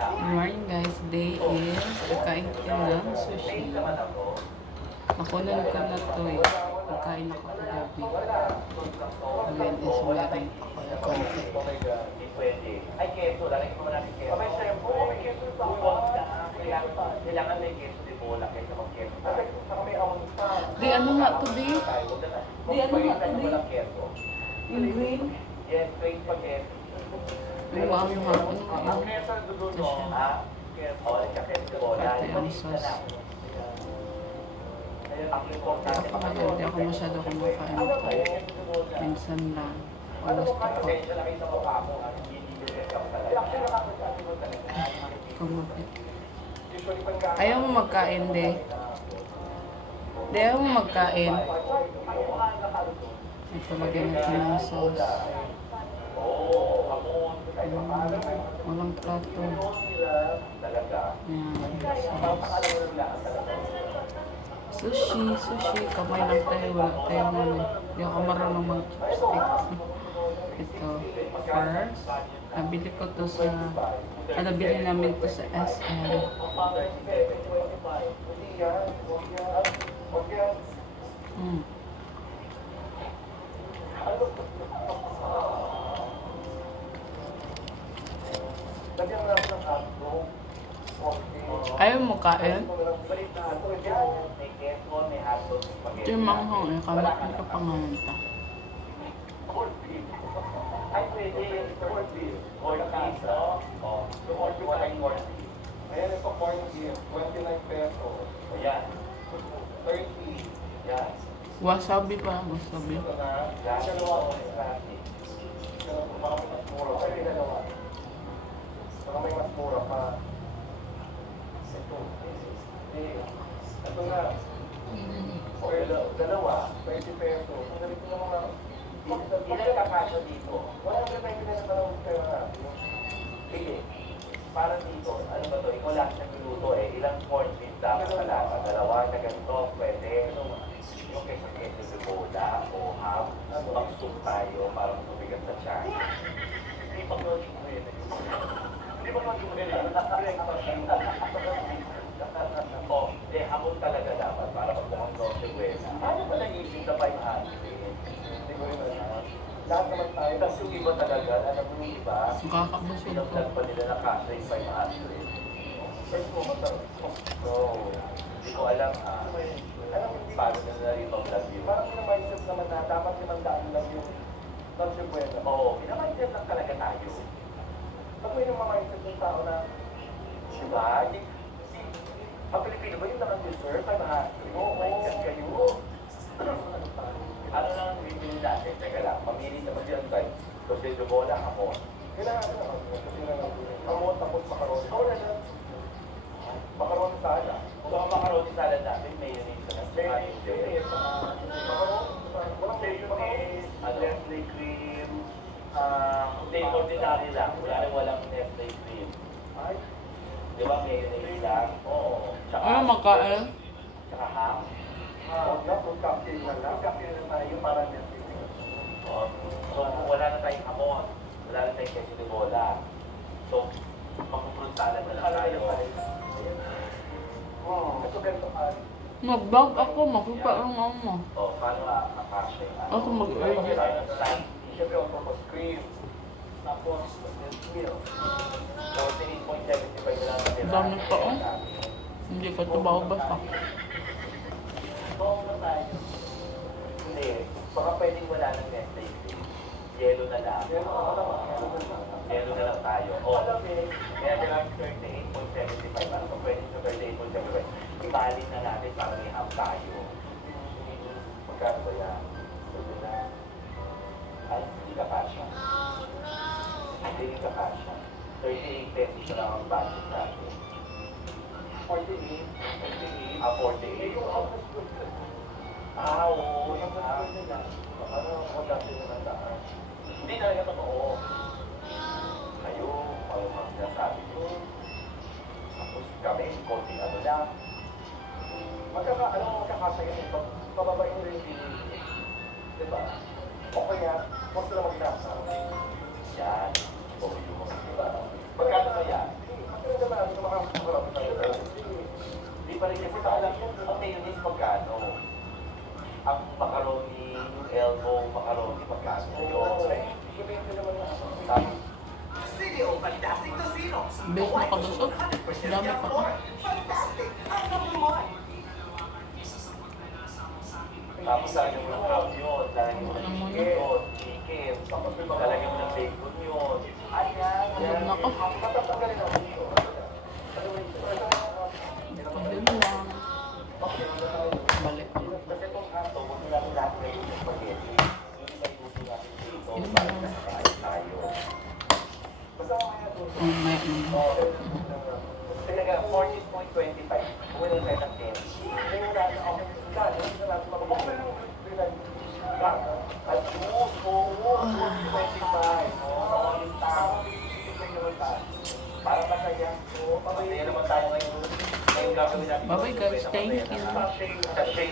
Good morning guys, today is kakain tayo ng sushi. Nakunan ko na to eh. Pagkain ako kagabi. Ngayon is meron ako konti. Ay, keso. Lalagyan ko natin keso. May shampoo. May keso pa. Kailangan may keso di bola kaysa mag-keso. Saka may awang pa. Di ano nga to di? Di ano nga to di? Yung green? Yes, green spaghetti. Yung ano nga. Ano nga yun? Keso ang dudulo. Ha? Keso. O, keso di bola. Pati ang sauce. Hindi ako masyado kumakain ito. Minsan lang. O gusto ko. Kumapit. Ayaw mo magkain, de. De, ayaw mo magkain. Ito, lagyan natin ng sauce. Walang plato. Ayan, sauce. Sushi. Kamay lang tayo. Wala tayong ano. Hindi ako marunong mag-chopstick. Ito. First, nabili ko to sa... nabili namin to sa SM. Ayaw mo kain? Ito yung manghang eh. Kamot mo ka pangananta. Ay, pwede. Corn beef. Corn beef, no? O. Corn beef, wala yung corn beef. Ayan, ito corn beef. 29 pesos. Ayan. 30. Yan. Wasabi pa. Wasabi. Ito na. Yan. Dalawa ako sa plastic. Ito na, baka may mas mura. Ay, may dalawa. Baka may mas mura pa. Ito. Ito na. O, dalawa. 20 pesos. Ang galit ko naman na. Ilan kakasya dito? Wala na tayo na parang pera natin. Sige. Para dito, ano ba to? Ikaw lang siyang minuto eh. Ilang corn beef dapat pala? Dalawa na ganito, pwede. Yung kesa-kesa sa bola o ham, mag-soup tayo para matubigan sa tiyan. Hindi pa ko yung muna. Hindi pa ko yung muna. O, hamon talaga dapat para pag-bukas ko sa buwena. Ano ba nag-isip na 500? Lahat naman tayo. Tapos yung iba talaga, alam mo yung iba, Kakabusog ko. pinagdag pa nila na kasha yung 500. First mo, masarap. So, hindi ko alam paano na rin mag-vlog yun. Parang pinamindset naman na dapat 500 lang yung Dolce Buena. Oo, pinamindset lang talaga tayo. Pag may namamindset yung tao na, diba? Ang Pilipino ba yung naka-deserve? 500? Oo, mindset kayo. Ano lang ang bibili natin? Teka lang, mamili naman yan tayo. Kasi yung bola, hamon. Kailangan naman. Hamon, tapos makaroni. Wala na. Makaroni salad. Kung ang makaroni salad natin, mayonnaise na. Mayonnaise. Walang mayonnaise. Nestle cream. Hindi, ordinary lang. Walang Nestle cream. Ay. Di ba mayonnaise lang? Oo. Ayaw magkain? Tsaka ham. Huwag na, kung cocktail na lang. Cocktail na tayo para niya. So, kung wala na tayong hamon, wala na tayong queso de bola. So, mag-fruit salad na lang tayo. Ito ganito ka. Mag-vlog ako. Makita ang mo. O, paano kakasya? Ako mag-edit. Siyempre, ang purpose cream. Tapos, milk. So, 8.75 na lang natin. Dami pa oh. Hindi ko ito basa. Hindi. Baka pwedeng wala ng Nestle cream. Yelo na lang. Yelo na lang tayo. O, kaya na lang 38.75. Ano pa pwede sa 38.75? Ibalin na natin para may ham tayo. Magkano ba yan? Pwede na. Ay, hindi ka kasha. Hindi ka kasha. 38 pesos na lang ang budget natin. 48. 48. 48. Oo. Ano ako dati na nandaan? Hindi talaga totoo. Kayo, ano ang sinasabi nyo? Tapos kami, konting ano lang. Magkakasaya ito. Pababain nyo rin yung pinili. Diba? O kaya, huwag sila mag-nasa. Yan. O yung mga, diba? Magkano kaya? Base na kabusog. Dami pa ka. Tapos lalagyan mo ng ham yun, lalagyan mo ng chicken, lalagyan mo ng bacon yun. Ayan, Ayan na ko. Tatanggalin ako dito. Ayun lang. Balik ko. Kasi itong ato, huwag nyo natin lahat na yung spaghetti. Hindi na iluto natin dito. Yun Para lang. nakakain tayo. Basta mamaya doon. Mamaya naman. Kasi nga, 14.25. Kung wala tayo ng 10. Ngayon wala na ako. Dahil, hindi na natin mapapakita. At yun, oo, 14.25. Oo, yung tao. Tingnan naman tayo. Para masaya. Oo, masaya naman tayo ngayon. Ngayong gagawin natin. Bye-bye guys. Thank you. Sa shake